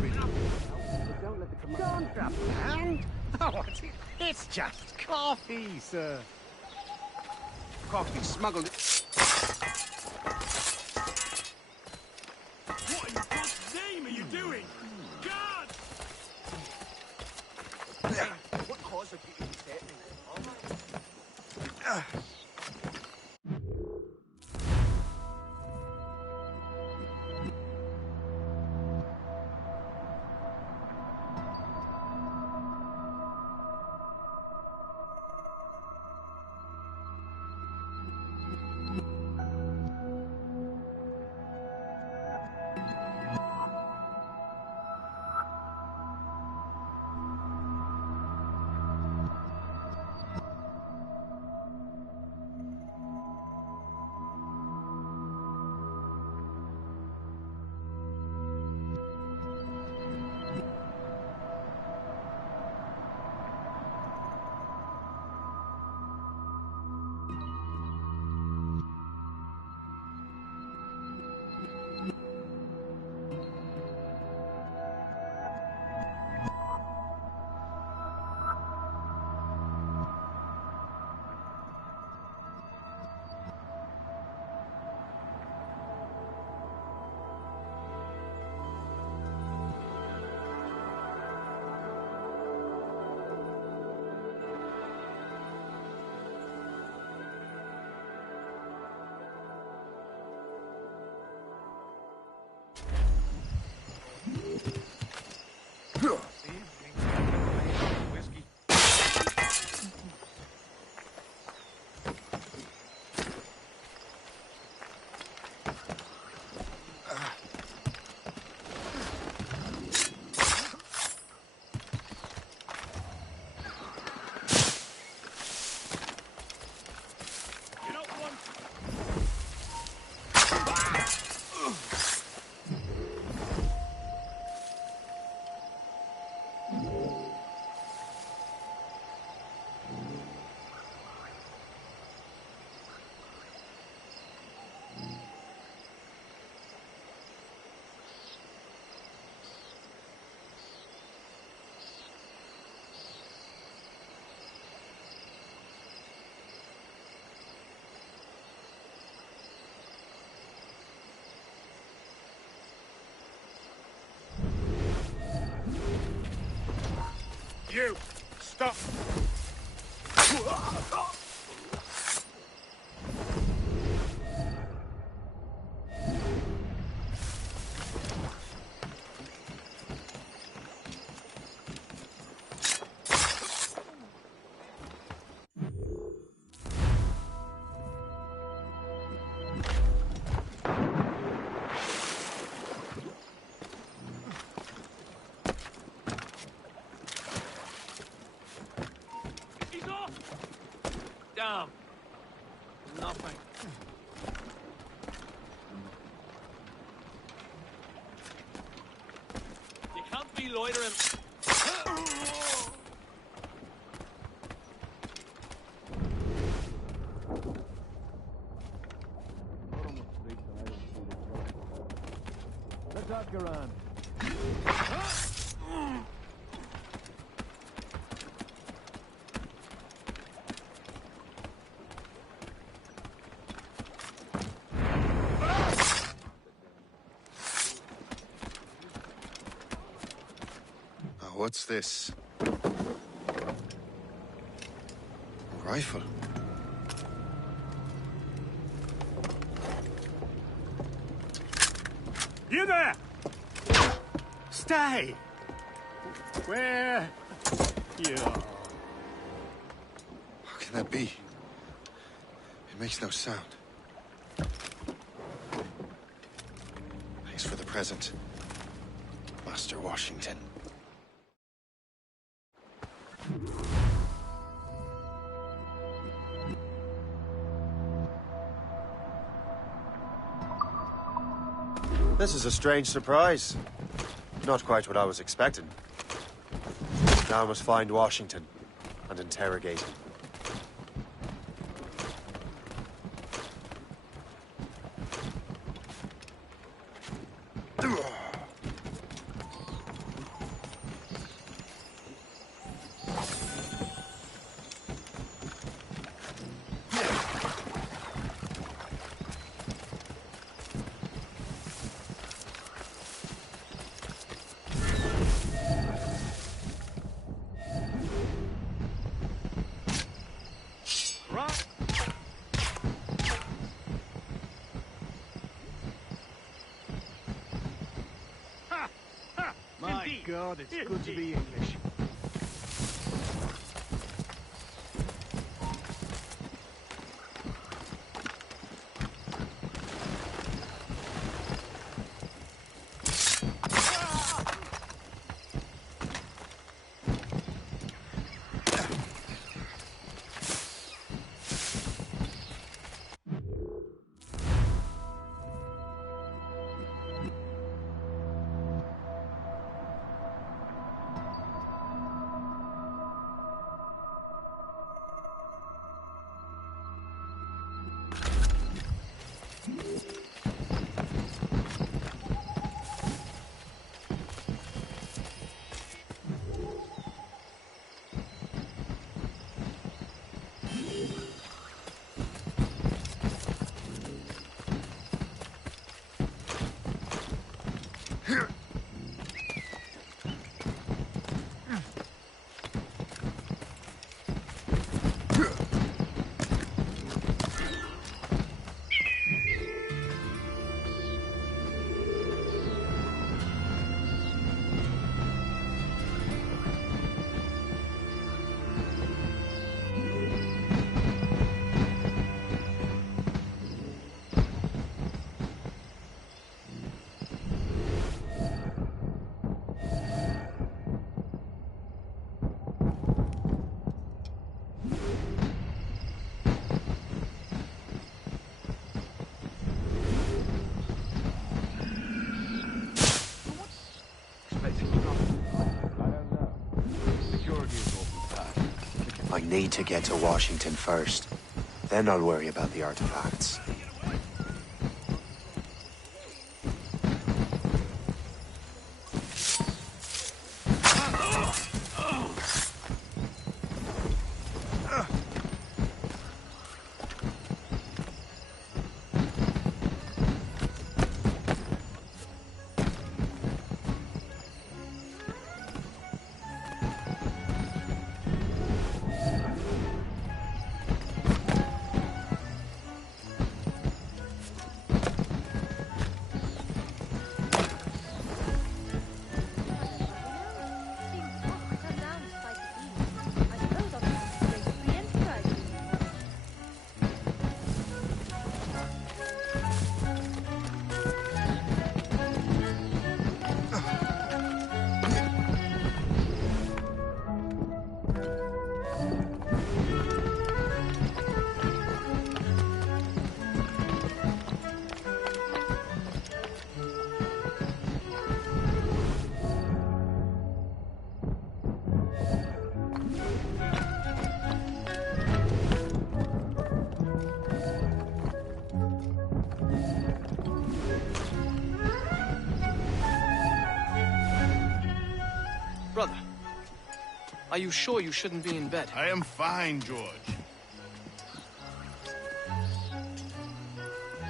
me. Don't drop your hand. Oh, it's just coffee, sir. Coffee smuggled. What in God's name are you doing? God! What caused you to set me? You! Stop! Damn. Nothing. You can't be loitering. Let's ask around. What's this? A rifle. You there! Stay! Where? You. How can that be? It makes no sound. Thanks for the present, Master Washington. This is a strange surprise. Not quite what I was expecting. Now I must find Washington and interrogate him. God, it's good to be English. I need to get to Washington first. Then I'll worry about the artifacts. Brother, are you sure you shouldn't be in bed? I am fine, George.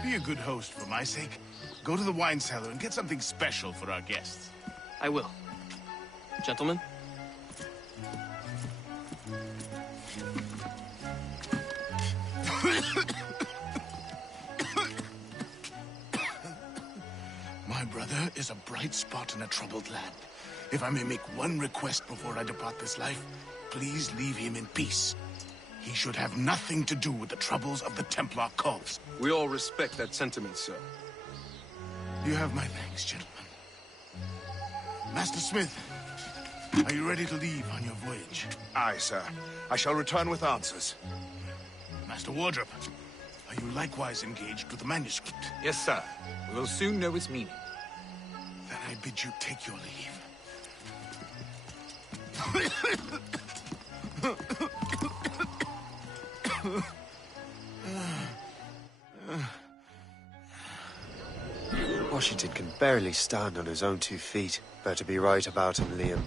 Be a good host for my sake. Go to the wine cellar and get something special for our guests. I will. Gentlemen? My brother is a bright spot in a troubled land. If I may make one request before I depart this life, please leave him in peace. He should have nothing to do with the troubles of the Templar cause. We all respect that sentiment, sir. You have my thanks, gentlemen. Master Smith, are you ready to leave on your voyage? Aye, sir. I shall return with answers. Master Wardrop, are you likewise engaged with the manuscript? Yes, sir. We will soon know its meaning. Then I bid you take your leave. Washington can barely stand on his own 2 feet. Better be right about him, Liam.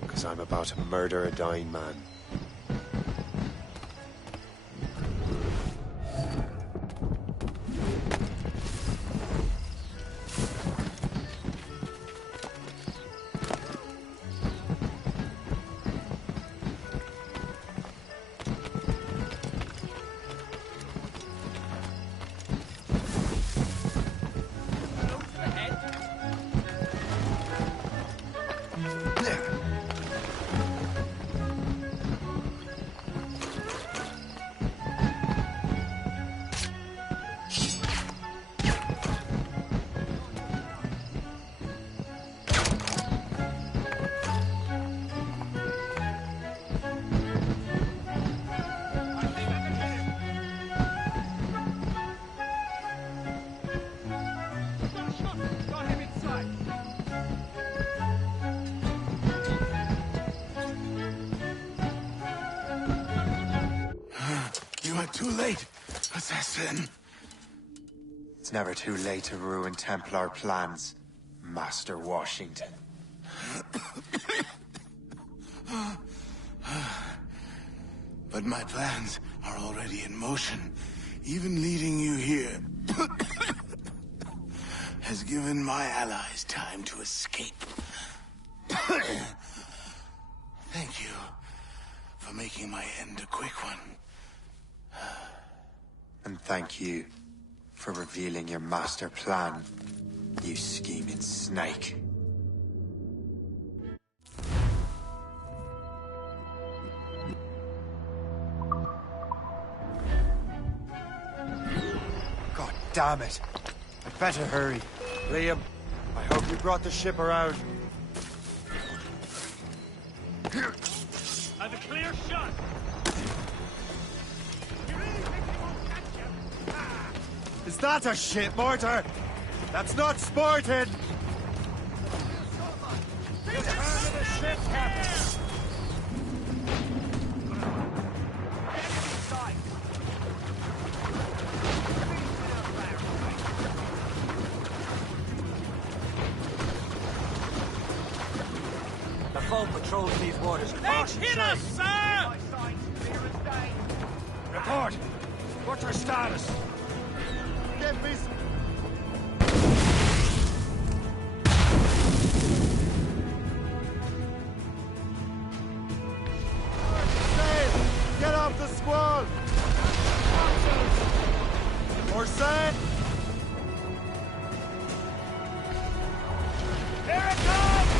Because I'm about to murder a dying man. too late, assassin. It's never too late to ruin Templar plans, Master Washington. But my plans are already in motion. Even leading you here has given my allies time to escape. Thank you for making my end a quick one. And thank you for revealing your master plan, you scheming snake. God damn it! I'd better hurry. Liam, I hope you brought the ship around. I've a clear shot. Is that a ship mortar? That's not sporting! Get out of the ship, Captain! The foe patrols these waters. They've hit us, sir! Report. What's our status? Get me some... Get off the squall! Or say... Here it comes!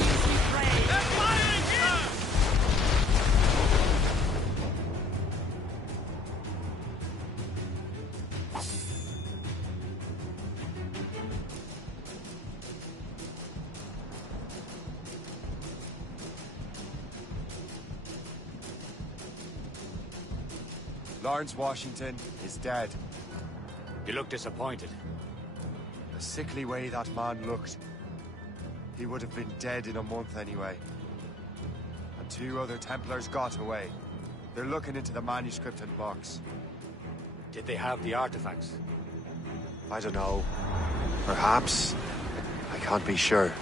Easy play! They're firing here! Lawrence Washington is dead. You look disappointed. The sickly way that man looked. He would have been dead in a month anyway. And 2 other Templars got away. They're looking into the manuscript and box. Did they have the artifacts? I don't know. Perhaps. I can't be sure.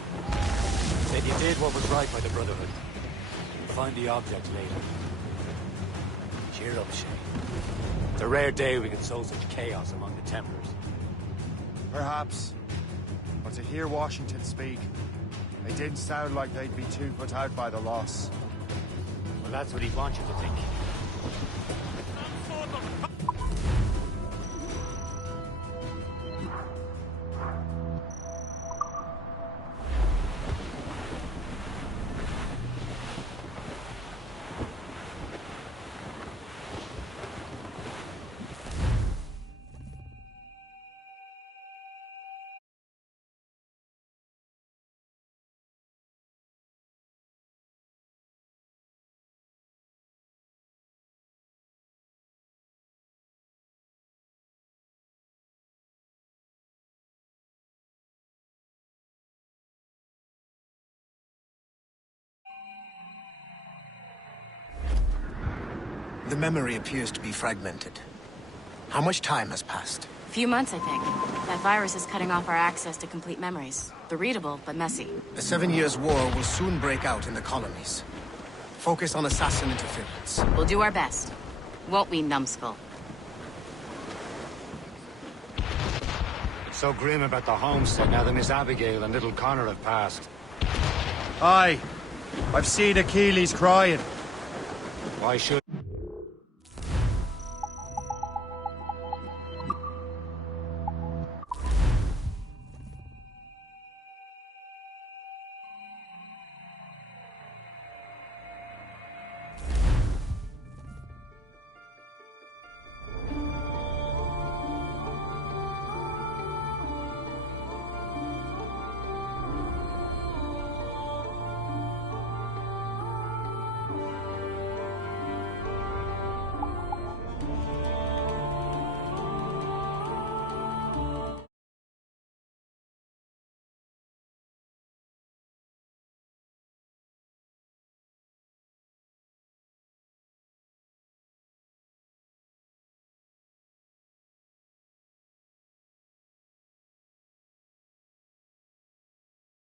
Said you did what was right by the Brotherhood. You'll find the object later. Cheer up, Shay. It's a rare day we can sow such chaos among the Templars. Perhaps. But to hear Washington speak, it didn't sound like they'd be too put out by the loss. Well, that's what he'd want you to think. The memory appears to be fragmented. How much time has passed? A few months, I think. That virus is cutting off our access to complete memories. They're readable, but messy. The 7 Years' War will soon break out in the colonies. Focus on assassin interference. We'll do our best. Won't we, numbskull? It's so grim about the homestead now that Miss Abigail and little Connor have passed. Aye. I've seen Achilles crying. Why should...